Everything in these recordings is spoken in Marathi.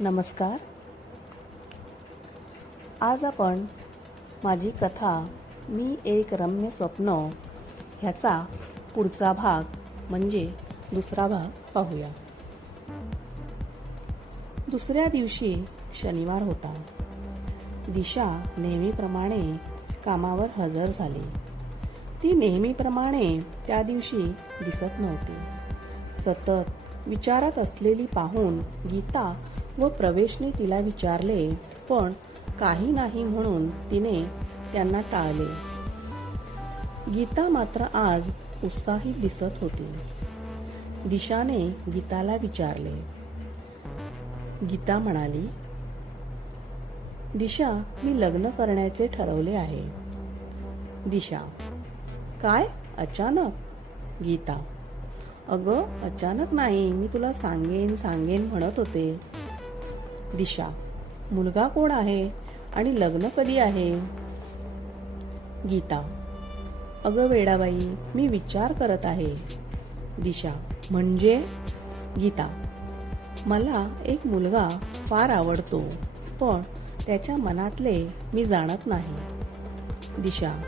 नमस्कार. आज आपण माझी कथा मी एक रम्य स्वप्न ह्याचा पुढचा भाग म्हणजे दुसरा भाग पाहूया. दुसऱ्या दिवशी शनिवार होता. दिशा नेहमीप्रमाणे कामावर हजर झाली. ती नेहमीप्रमाणे त्या दिवशी दिसत नव्हती. सतत विचारात असलेली पाहून गीता व प्रवेशने तिला विचारले पण काही नाही म्हणून तिने त्यांना टाळले. गीता मात्र आज उत्साहित दिसत होती. दिशाने गीताला विचारले. गीता म्हणाली दिशा मी लग्न करण्याचे ठरवले आहे. दिशा काय? अचानक? गीता अगं अचानक नाही. मी तुला सांगेन सांगेन म्हणत होते. दिशा. मुलगा कोण आहे आणि लग्न कधी आहे? गीता. अगं वेडाबाई मी विचार करत आहे. दिशा. म्हणजे? गीता. मला एक मुलगा फार आवडतो पण त्याच्या मनातले मी जाणत नाही. दिशा.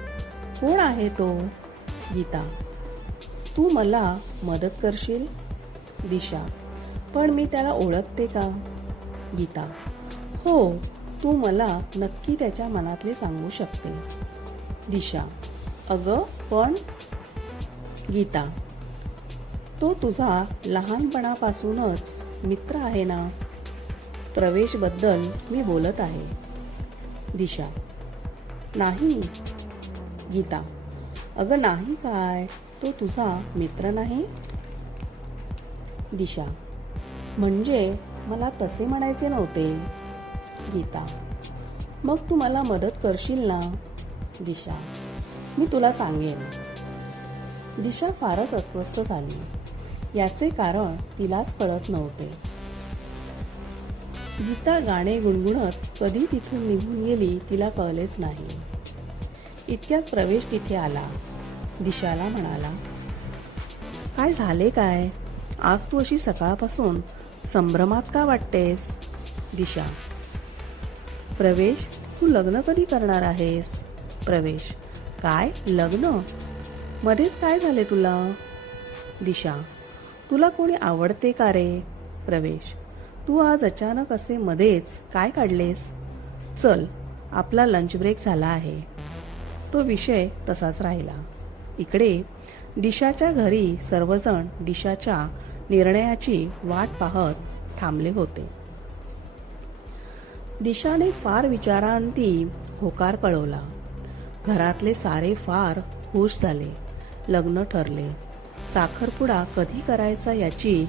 कोण आहे तो? गीता. तू मला मदत करशील? दिशा. पण मी त्याला ओळखते का? गीता. हो तू मला नक्की त्याच्या मनातले सांगू शकते. दिशा. अगं पण गीता. तो तुझा लहानपणापासूनच मित्र आहे ना? प्रवेशबद्दल मी बोलत आहे. दिशा. नाही. गीता. अगं नाही काय? तो तुझा मित्र नाही? दिशा. म्हणजे मला तसे म्हणायचे नव्हते. गीता मग तू मला मदत करशील ना? दिशा मी तुला सांगेन. दिशा फारच अस्वस्थ झाली. याचे कारण तिलाच कळत नव्हते. गीता गाणे गुणगुणत कधी तिथून निघून गेली तिला कळलेच नाही. इतक्यात प्रवेश तिथे आला. दिशाला म्हणाला काय झाले काय? आज तू अशी सकाळपासून संभ्रमात का वाटतेस? दिशा. प्रवेश तू लग्न कधी करणार आहेस? प्रवेश. काय? लग्न? मध्येच काय झाले तुला? दिशा. तुला कोणी आवडते का रे? प्रवेश. तू आज अचानक असे मध्येच काय काढलेस? चल आपला लंच ब्रेक झाला आहे. तो विषय तसाच राहिला. इकडे दिशाच्या घरी सर्वजण दिशाच्या निर्णयाची वाट पाहत थांबले होते. दिशाने फार विचारांती होकार कळवला. घरातले सारे फार खुश झाले लग्न ठरले. साखरपुडा कधी करायचा याची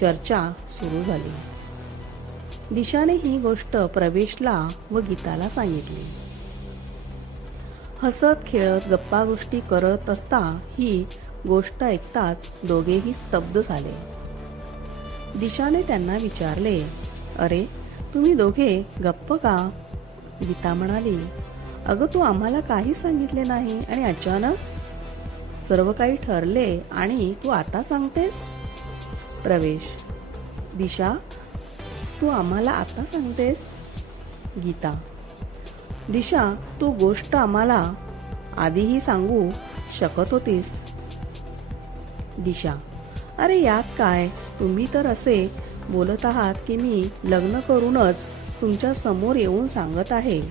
चर्चा सुरू झाली. दिशाने ही गोष्ट प्रवेशला व गीताला सांगितली. हसत खेळत गप्पा गोष्टी करत असता ही गोष्ट ऐकताच दोघेही स्तब्ध झाले. दिशाने त्यांना विचारले अरे तुम्ही दोघे गप्प का? गीता म्हणाली अगं तू आम्हाला काही सांगितले नाही आणि अचानक सर्व काही ठरले आणि तू आता सांगतेस? प्रवेश. दिशा तू आम्हाला आता सांगतेस? गीता दिशा तू गोष्ट आम्हाला आधीही सांगू शकत होतीस. दिशा अरे यात काय? तुम्ही तर असे बोलत आहात की मी लग्न करूनच तुमच्यासमोर येऊन सांगत आहे.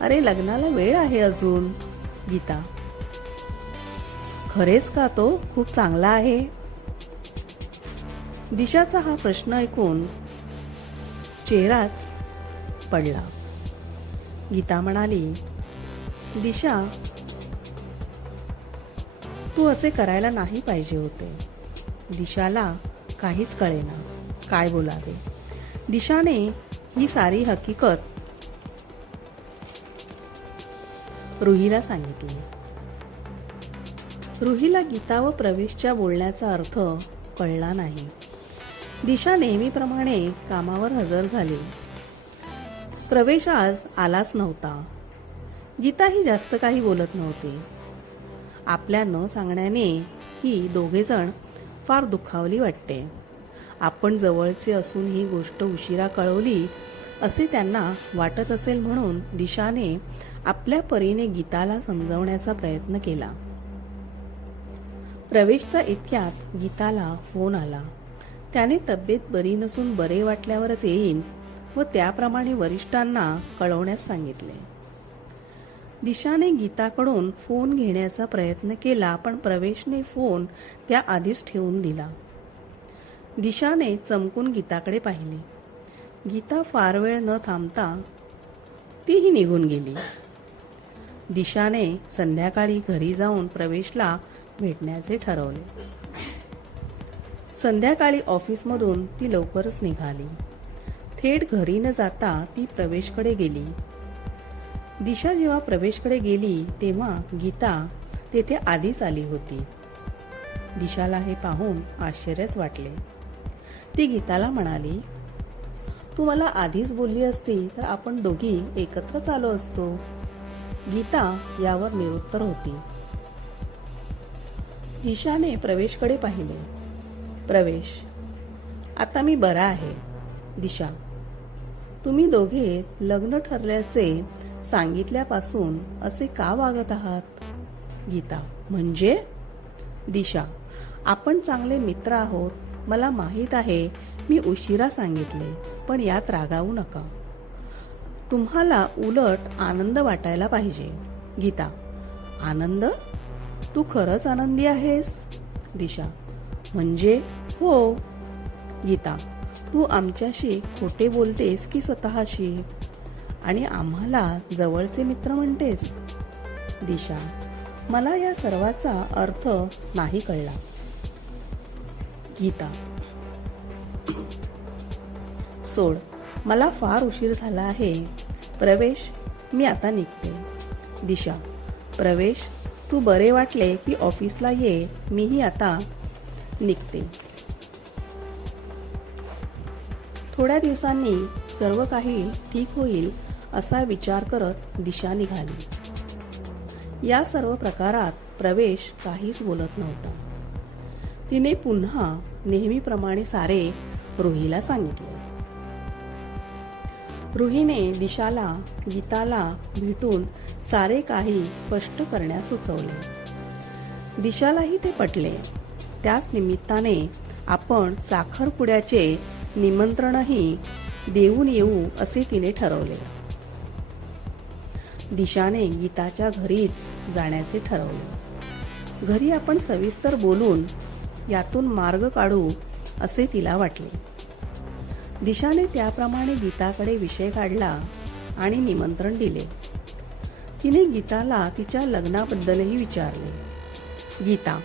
अरे लग्नाला वेळ आहे अजून गीता. खरेच का तो खूप चांगला आहे? दिशाचा हा प्रश्न ऐकून चेहराच पडला. गीता म्हणाली दिशा तू असे करायला नाही पाहिजे होते. दिशाला काहीच कळेना. काय बोलावे? दिशाने ही सारी हकीकत रुहीला सांगितली. रुहीला गीता व प्रवेशच्या बोलण्याचा अर्थ कळला नाही. दिशा नेहमीप्रमाणे कामावर हजर झाली. प्रवेश आज आलाच नव्हता. गीताही जास्त काही बोलत नव्हती. आपल्या न सांगण्याने ही दोघेजण फार दुखावली वाटते. आपण जवळचे असून ही गोष्ट उशिरा कळवली असे त्यांना वाटत असेल म्हणून दिशाने आपल्या परीने गीताला समजवण्याचा प्रयत्न केला. प्रवेशचा इतक्यात गीताला फोन आला. त्याने तब्येत बरी नसून बरे वाटल्यावरच येईन व त्याप्रमाणे वरिष्ठांना कळवण्यास सांगितले. दिशाने गीताकडून फोन घेण्याचा प्रयत्न केला पण प्रवेशने फोन त्या आधीच ठेवून दिला. दिशाने चमकून गीताकडे पाहिले. गीता फार वेळ न थांबता तीही निघून गेली. दिशाने संध्याकाळी घरी जाऊन प्रवेशला भेटण्याचे ठरवले. संध्याकाळी ऑफिसमधून ती लवकरच निघाली. थेट घरी न जाता ती प्रवेशकडे गेली. दिशा जेव्हा प्रवेशकडे गेली तेव्हा गीता तेथे आधीच आली होती. दिशाला हे पाहून आश्चर्यच वाटले. ती गीताला म्हणाली तू मला आधीच बोलली असती तर आपण दोघी एकत्रच आलो असतो. गीता यावर निरुत्तर होती. दिशाने प्रवेशकडे पाहिले. प्रवेश. आता मी बरा आहे. दिशा तुम्ही दोघे लग्न ठरल्याचे सांगितल्यापासून असे का वागत आहात? गीता म्हणजे? दिशा आपण चांगले मित्र आहोत. मला माहीत आहे मी उशिरा सांगितले पण यात रागावू नका. तुम्हाला उलट आनंद वाटायला पाहिजे. गीता आनंद? तू खरंच आनंदी आहेस? दिशा म्हणजे? हो. गीता तू आमच्याशी खोटे बोलतेस की स्वतःशी? आणि आम्हाला जवळचे मित्र म्हणतेस? दिशा मला या सर्वाचा अर्थ नाही कळला. गीता सोड मला फार उशीर झाला आहे. प्रवेश मी आता निघते. दिशा प्रवेश तू बरे वाटले की ऑफिसला ये मीही आता निघते. थोड्या दिवसांनी सर्व काही ठीक होईल असा विचार करत दिशा निघाली. या सर्व प्रकारात प्रवेश काहीच बोलत नव्हता. तिने पुन्हा नेहमीप्रमाणे सारे रुहीला सांगितले. रुहीने दिशाला गीताला भेटून सारे काही स्पष्ट करण्यास सुचवले. दिशालाही ते पटले. त्याच निमित्ताने आपण साखरपुड्याचे निमंत्रणही देऊन येऊ असे तिने ठरवले. दिशाने गीताच्या घरीच जाण्याचे ठरवले. घरी आपण सविस्तर बोलून यातून मार्ग काढू असे तिला वाटले. दिशाने त्याप्रमाणे गीताकडे विषय काढला आणि निमंत्रण दिले. तिने गीताला तिच्या लग्नाबद्दलही विचारले. गीता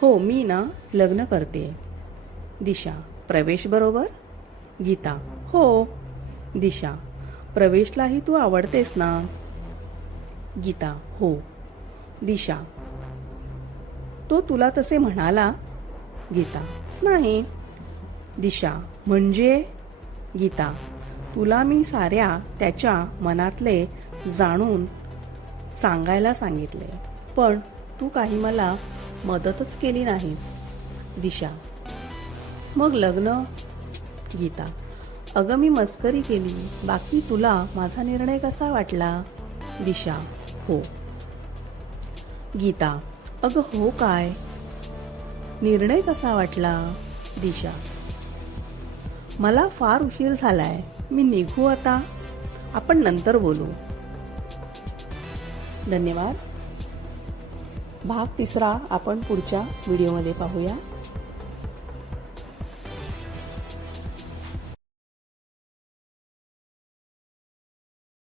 हो मी ना लग्न करते. दिशा. प्रवेश बरोबर? गीता. हो. दिशा. प्रवेशलाही तू आवडतेस ना? गीता. हो. दिशा. तो तुला तसे म्हणाला गीता. नाही. दिशा. म्हणजे? गीता. तुला मी साऱ्या त्याच्या मनातले जाणून सांगायला सांगितले. पण तू काही मला मदतच केली नाहीस. दिशा. मग लग्न. गीता अगं मी मस्करी केली. बाकी तुला माझा निर्णय कसा वाटला? दिशा हो. गीता अगं हो काय? निर्णय कसा वाटला? दिशा मला फार उशीर झालाय. मी निघू आता. आपण नंतर बोलू. धन्यवाद. भाग तिसरा आपण पुढच्या व्हिडिओमध्ये पाहूया.